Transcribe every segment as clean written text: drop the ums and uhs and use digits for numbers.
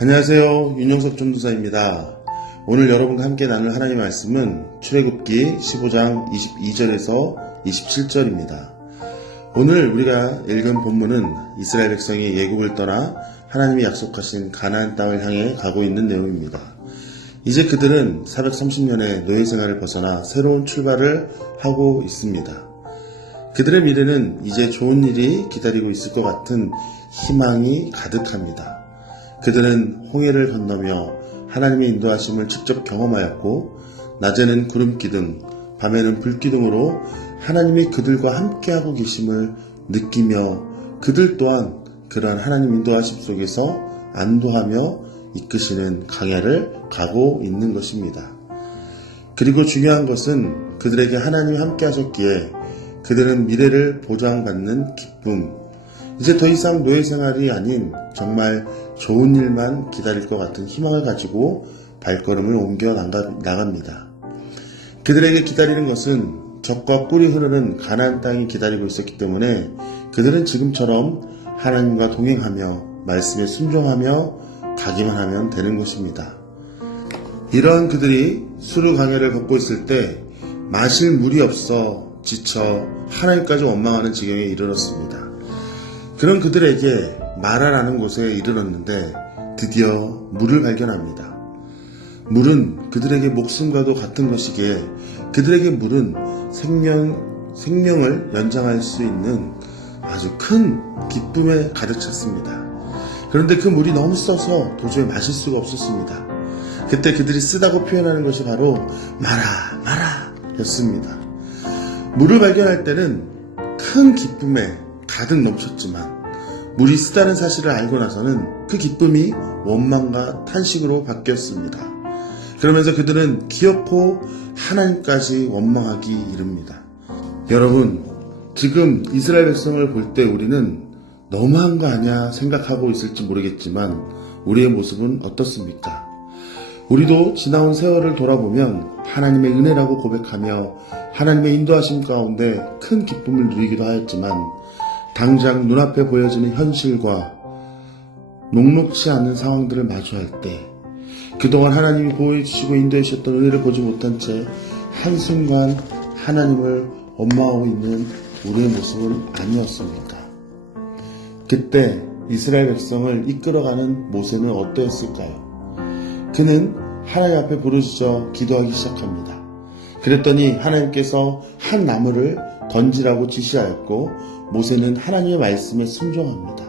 안녕하세요. 윤영석 전도사입니다. 오늘 여러분과 함께 나눌 하나님의 말씀은 출애굽기 15장 22절에서 27절입니다. 오늘 우리가 읽은 본문은 이스라엘 백성이 애굽을 떠나 하나님이 약속하신 가나안 땅을 향해 가고 있는 내용입니다. 이제 그들은 430년의 노예 생활을 벗어나 새로운 출발을 하고 있습니다. 그들의 미래는 이제 좋은 일이 기다리고 있을 것 같은 희망이 가득합니다. 그들은 홍해를 건너며 하나님의 인도하심을 직접 경험하였고, 낮에는 구름기둥, 밤에는 불기둥으로 하나님이 그들과 함께하고 계심을 느끼며 그들 또한 그러한 하나님 인도하심 속에서 안도하며 이끄시는 광야를 가고 있는 것입니다. 그리고 중요한 것은 그들에게 하나님이 함께 하셨기에 그들은 미래를 보장받는 기쁨, 이제 더 이상 노예 생활이 아닌 정말 좋은 일만 기다릴 것 같은 희망을 가지고 발걸음을 옮겨 나갑니다. 그들에게 기다리는 것은 적과 꿀이 흐르는 가나안 땅이 기다리고 있었기 때문에 그들은 지금처럼 하나님과 동행하며 말씀에 순종하며 가기만 하면 되는 것입니다. 이러한 그들이 수르 광야를 걷고 있을 때 마실 물이 없어 지쳐 하나님까지 원망하는 지경에 이르렀습니다. 그런 그들에게 마라라는 곳에 이르렀는데 드디어 물을 발견합니다. 물은 그들에게 목숨과도 같은 것이기에 그들에게 물은 생명을 연장할 수 있는 아주 큰 기쁨에 가득 찼습니다. 그런데 그 물이 너무 써서 도저히 마실 수가 없었습니다. 그때 그들이 쓰다고 표현하는 것이 바로 마라 였습니다. 물을 발견할 때는 큰 기쁨에 가득 넘쳤지만 물이 쓰다는 사실을 알고 나서는 그 기쁨이 원망과 탄식으로 바뀌었습니다. 그러면서 그들은 기어코 하나님까지 원망하기 이릅니다. 여러분, 지금 이스라엘 백성을 볼 때 우리는 너무한 거 아니야 생각하고 있을지 모르겠지만 우리의 모습은 어떻습니까? 우리도 지나온 세월을 돌아보면 하나님의 은혜라고 고백하며 하나님의 인도하심 가운데 큰 기쁨을 누리기도 하였지만 당장 눈앞에 보여지는 현실과 녹록지 않은 상황들을 마주할 때 그동안 하나님이 보여주시고 인도해 주셨던 은혜를 보지 못한 채 한순간 하나님을 원망하고 있는 우리의 모습은 아니었습니까? 그때 이스라엘 백성을 이끌어가는 모세는 어떠했을까요? 그는 하나님 앞에 부르짖어 기도하기 시작합니다. 그랬더니 하나님께서 한 나무를 던지라고 지시하였고 모세는 하나님의 말씀에 순종합니다.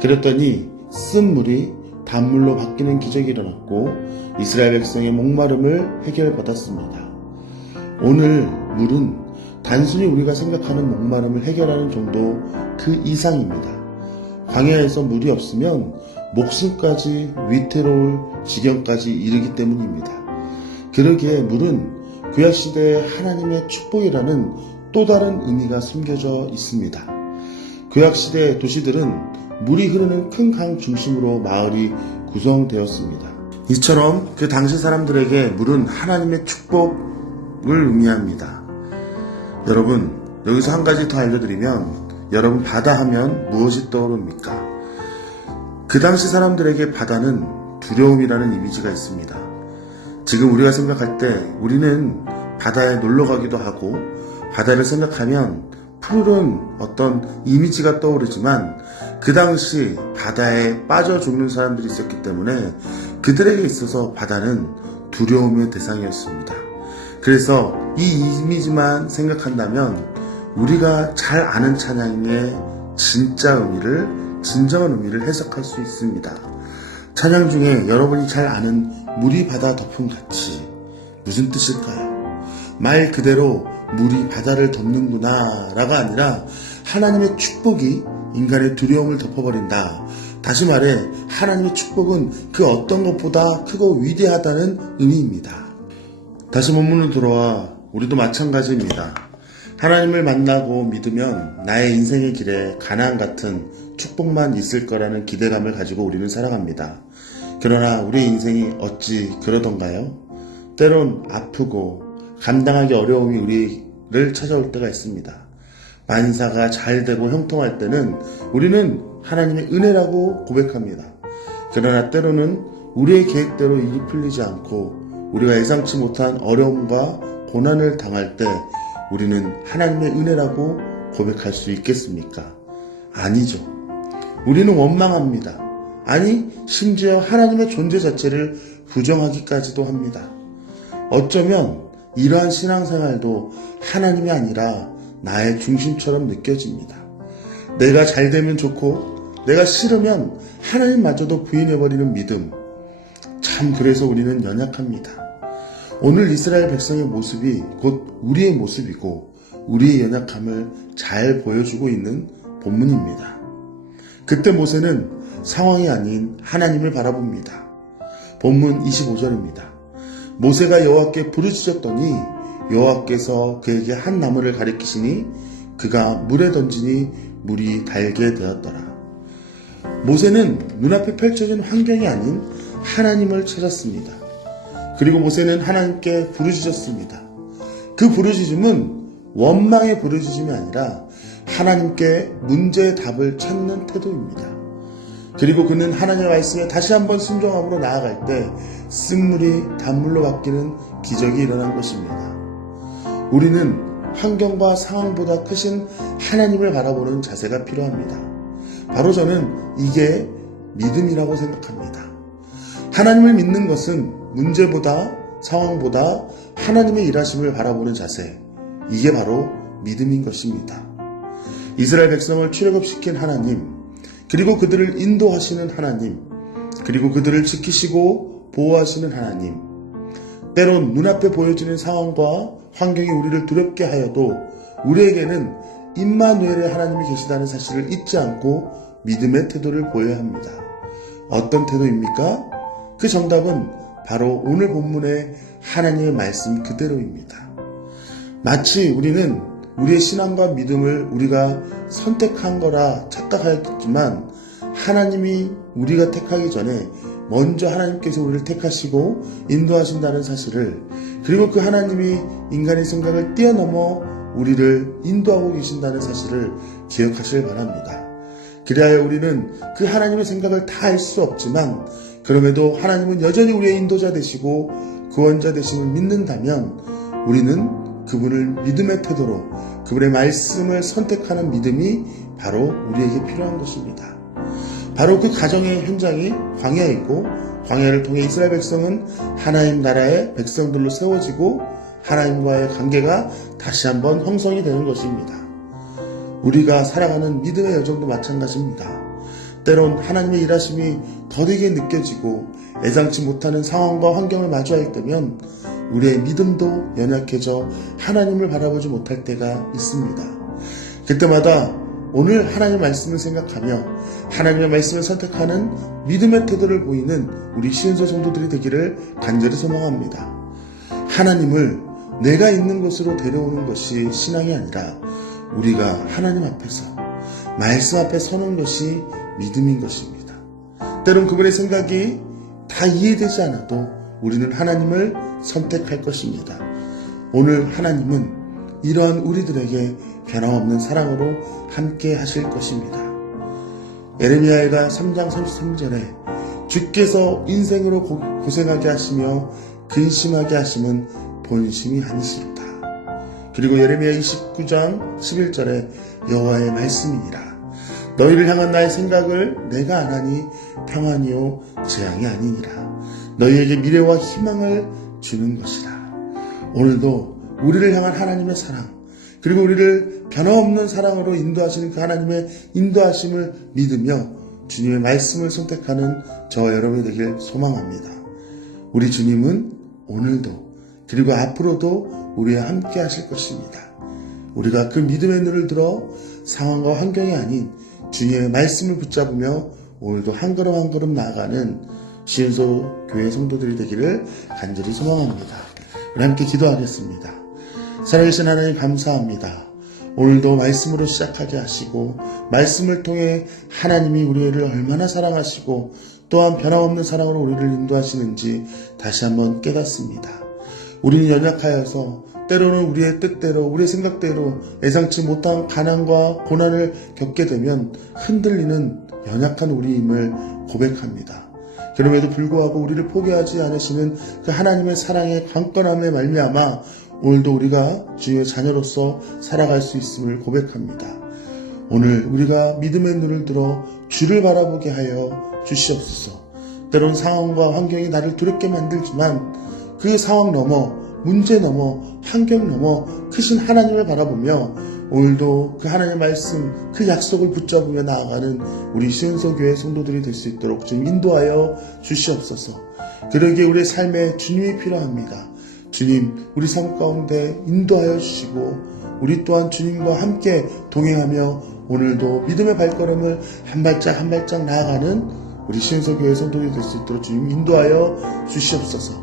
그랬더니 쓴 물이 단물로 바뀌는 기적이 일어났고 이스라엘 백성의 목마름을 해결받았습니다. 오늘 물은 단순히 우리가 생각하는 목마름을 해결하는 정도 그 이상입니다. 광야에서 물이 없으면 목숨까지 위태로울 지경까지 이르기 때문입니다. 그러기에 물은 구약시대의 하나님의 축복이라는 또 다른 의미가 숨겨져 있습니다. 구약시대의 도시들은 물이 흐르는 큰 강 중심으로 마을이 구성되었습니다. 이처럼 그 당시 사람들에게 물은 하나님의 축복을 의미합니다. 여러분, 여기서 한 가지 더 알려드리면 여러분 바다 하면 무엇이 떠오릅니까? 그 당시 사람들에게 바다는 두려움이라는 이미지가 있습니다. 지금 우리가 생각할 때 우리는 바다에 놀러 가기도 하고 바다를 생각하면 푸르른 어떤 이미지가 떠오르지만 그 당시 바다에 빠져 죽는 사람들이 있었기 때문에 그들에게 있어서 바다는 두려움의 대상이었습니다. 그래서 이 이미지만 생각한다면 우리가 잘 아는 찬양의 진정한 의미를 해석할 수 있습니다. 찬양 중에 여러분이 잘 아는 물이 바다 덮은 같이 무슨 뜻일까요? 말 그대로 물이 바다를 덮는구나 라가 아니라 하나님의 축복이 인간의 두려움을 덮어버린다. 다시 말해 하나님의 축복은 그 어떤 것보다 크고 위대하다는 의미입니다. 다시 본문으로 돌아와 우리도 마찬가지입니다. 하나님을 만나고 믿으면 나의 인생의 길에 가나안 같은 축복만 있을 거라는 기대감을 가지고 우리는 살아갑니다. 그러나 우리의 인생이 어찌 그러던가요? 때론 아프고 감당하기 어려움이 우리를 찾아올 때가 있습니다. 만사가 잘 되고 형통할 때는 우리는 하나님의 은혜라고 고백합니다. 그러나 때로는 우리의 계획대로 일이 풀리지 않고 우리가 예상치 못한 어려움과 고난을 당할 때 우리는 하나님의 은혜라고 고백할 수 있겠습니까? 아니죠. 우리는 원망합니다. 아니, 심지어 하나님의 존재 자체를 부정하기까지도 합니다. 어쩌면 이러한 신앙생활도 하나님이 아니라 나의 중심처럼 느껴집니다. 내가 잘 되면 좋고 내가 싫으면 하나님마저도 부인해버리는 믿음. 참 그래서 우리는 연약합니다. 오늘 이스라엘 백성의 모습이 곧 우리의 모습이고 우리의 연약함을 잘 보여주고 있는 본문입니다. 그때 모세는 상황이 아닌 하나님을 바라봅니다. 본문 25절입니다. 모세가 여호와께 부르짖었더니 여호와께서 그에게 한 나무를 가리키시니 그가 물에 던지니 물이 달게 되었더라. 모세는 눈앞에 펼쳐진 환경이 아닌 하나님을 찾았습니다. 그리고 모세는 하나님께 부르짖었습니다. 그 부르짖음은 원망의 부르짖음이 아니라 하나님께 문제의 답을 찾는 태도입니다. 그리고 그는 하나님의 말씀에 다시 한번 순종함으로 나아갈 때 쓴물이 단물로 바뀌는 기적이 일어난 것입니다. 우리는 환경과 상황보다 크신 하나님을 바라보는 자세가 필요합니다. 바로 저는 이게 믿음이라고 생각합니다. 하나님을 믿는 것은 문제보다 상황보다 하나님의 일하심을 바라보는 자세, 이게 바로 믿음인 것입니다. 이스라엘 백성을 출애굽시킨 하나님, 그리고 그들을 인도하시는 하나님, 그리고 그들을 지키시고 보호하시는 하나님, 때론 눈앞에 보여지는 상황과 환경이 우리를 두렵게 하여도 우리에게는 임마누엘의 하나님이 계시다는 사실을 잊지 않고 믿음의 태도를 보여야 합니다. 어떤 태도입니까? 그 정답은 바로 오늘 본문의 하나님의 말씀 그대로입니다. 마치 우리는 우리의 신앙과 믿음을 우리가 선택한 거라 착각하였지만 하나님이 우리가 택하기 전에 먼저 하나님께서 우리를 택하시고 인도하신다는 사실을, 그리고 그 하나님이 인간의 생각을 뛰어넘어 우리를 인도하고 계신다는 사실을 기억하시길 바랍니다. 그리하여 우리는 그 하나님의 생각을 다 알 수 없지만 그럼에도 하나님은 여전히 우리의 인도자 되시고 구원자 되심을 믿는다면 우리는 그분을 믿음의 태도로 그분의 말씀을 선택하는 믿음이 바로 우리에게 필요한 것입니다. 바로 그 가정의 현장이 광야이고 광야를 통해 이스라엘 백성은 하나님 나라의 백성들로 세워지고 하나님과의 관계가 다시 한번 형성이 되는 것입니다. 우리가 살아가는 믿음의 여정도 마찬가지입니다. 때론 하나님의 일하심이 더디게 느껴지고 예상치 못하는 상황과 환경을 마주할 때면 우리의 믿음도 연약해져 하나님을 바라보지 못할 때가 있습니다. 그때마다 오늘 하나님의 말씀을 생각하며 하나님의 말씀을 선택하는 믿음의 태도를 보이는 우리 시은서 성도들이 되기를 간절히 소망합니다. 하나님을 내가 있는 곳으로 데려오는 것이 신앙이 아니라 우리가 하나님 앞에서 말씀 앞에 서는 것이 믿음인 것입니다. 때론 그분의 생각이 다 이해되지 않아도 우리는 하나님을 선택할 것입니다. 오늘 하나님은 이러한 우리들에게 변함없는 사랑으로 함께 하실 것입니다. 예레미야가 3장 33절에 주께서 인생으로 고생하게 하시며 근심하게 하심은 본심이 아니시로다. 그리고 예레미야 29장 11절에 여호와의 말씀이니라. 너희를 향한 나의 생각을 내가 아나니 평안이요 재앙이 아니니라. 너희에게 미래와 희망을 주는 것이라. 오늘도 우리를 향한 하나님의 사랑, 그리고 우리를 변함없는 사랑으로 인도하시는 그 하나님의 인도하심을 믿으며 주님의 말씀을 선택하는 저와 여러분이 되길 소망합니다. 우리 주님은 오늘도 그리고 앞으로도 우리와 함께 하실 것입니다. 우리가 그 믿음의 눈을 들어 상황과 환경이 아닌 주님의 말씀을 붙잡으며 오늘도 한 걸음 한 걸음 나아가는 시은서 교회 성도들이 되기를 간절히 소망합니다. 우리 함께 기도하겠습니다. 살아계신 하나님 감사합니다. 오늘도 말씀으로 시작하게 하시고 말씀을 통해 하나님이 우리를 얼마나 사랑하시고 또한 변함없는 사랑으로 우리를 인도하시는지 다시 한번 깨닫습니다. 우리는 연약하여서 때로는 우리의 뜻대로 우리의 생각대로 예상치 못한 가난과 고난을 겪게 되면 흔들리는 연약한 우리임을 고백합니다. 그럼에도 불구하고 우리를 포기하지 않으시는 그 하나님의 사랑의 강건함에 말미암아 오늘도 우리가 주의 자녀로서 살아갈 수 있음을 고백합니다. 오늘 우리가 믿음의 눈을 들어 주를 바라보게 하여 주시옵소서. 때론 상황과 환경이 나를 두렵게 만들지만 그 상황 넘어, 문제 넘어, 환경 넘어 크신 하나님을 바라보며 오늘도 그 하나님의 말씀, 그 약속을 붙잡으며 나아가는 우리 시은서교회 성도들이 될 수 있도록 좀 인도하여 주시옵소서. 그러기에 우리의 삶에 주님이 필요합니다. 주님, 우리 삶 가운데 인도하여 주시고 우리 또한 주님과 함께 동행하며 오늘도 믿음의 발걸음을 한 발짝 한 발짝 나아가는 우리 시은서교회 성도들이 될 수 있도록 주님 인도하여 주시옵소서.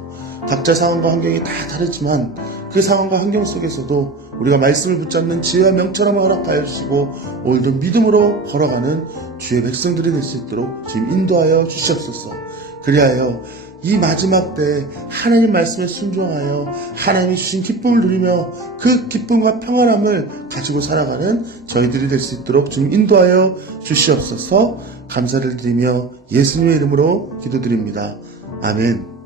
각자 상황과 환경이 다 다르지만 그 상황과 환경 속에서도 우리가 말씀을 붙잡는 지혜와 명철함을 허락하여 주시고 오늘도 믿음으로 걸어가는 주의 백성들이 될 수 있도록 주님 인도하여 주시옵소서. 그리하여 이 마지막 때에 하나님 말씀에 순종하여 하나님이 주신 기쁨을 누리며 그 기쁨과 평안함을 가지고 살아가는 저희들이 될 수 있도록 주님 인도하여 주시옵소서. 감사를 드리며 예수님의 이름으로 기도드립니다. 아멘.